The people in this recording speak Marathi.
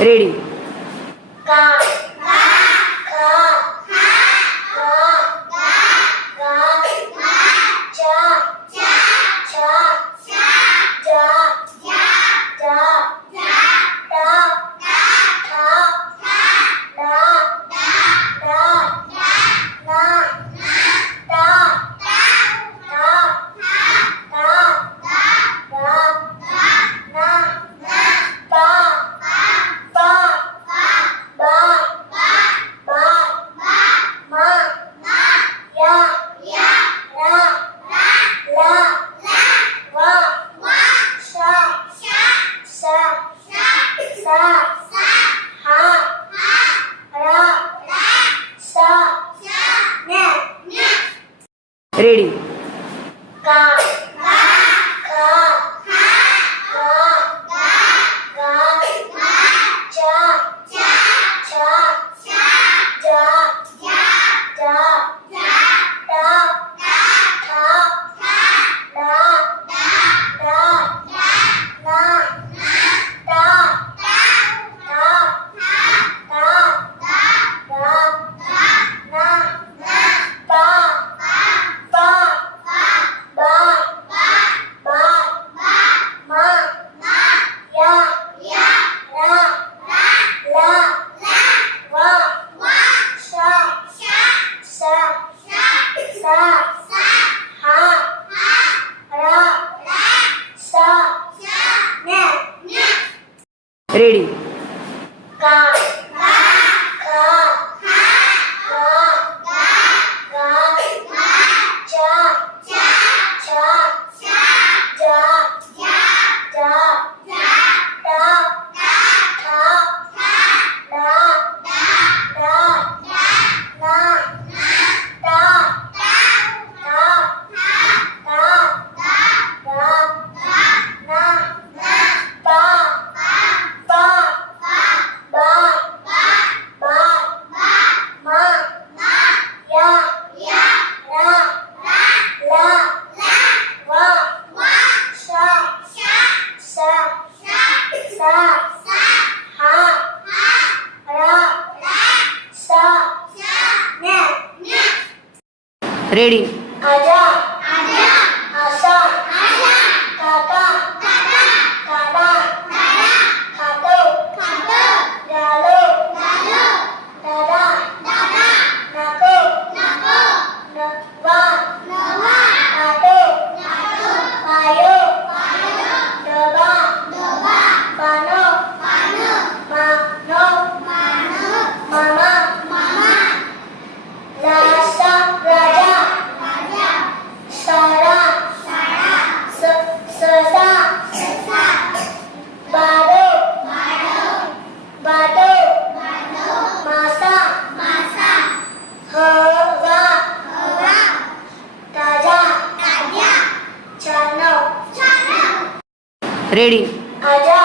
रेडी. का का का का का चा चा चा जा जा जा ता ता था दा दा दा ना ता ता ता ता दा ना पा पा बा बा मा या रा ला वा शा सा हा रा सा न्या. रेडी. का का का का का चा चा जा जा ता ता था दा दा ना ता ता ता दा ना पा पा बा बा मा या रा ला वा शा सा हा रा सा न्या. रेडी. का का का का चा चा जा जा ता था दा दा ना ता ता ता दा ना पा पा बा बा मा या रा ला वा शा सा हा रा सा न्या. रेडी. आजा आशा काका काका खातो गालो दादा नको वा आटो पायो डबा पानो मानो मामा राजा सारा ससा बारो बाटो मासा हवा ताजा छानो. रेडी. आजा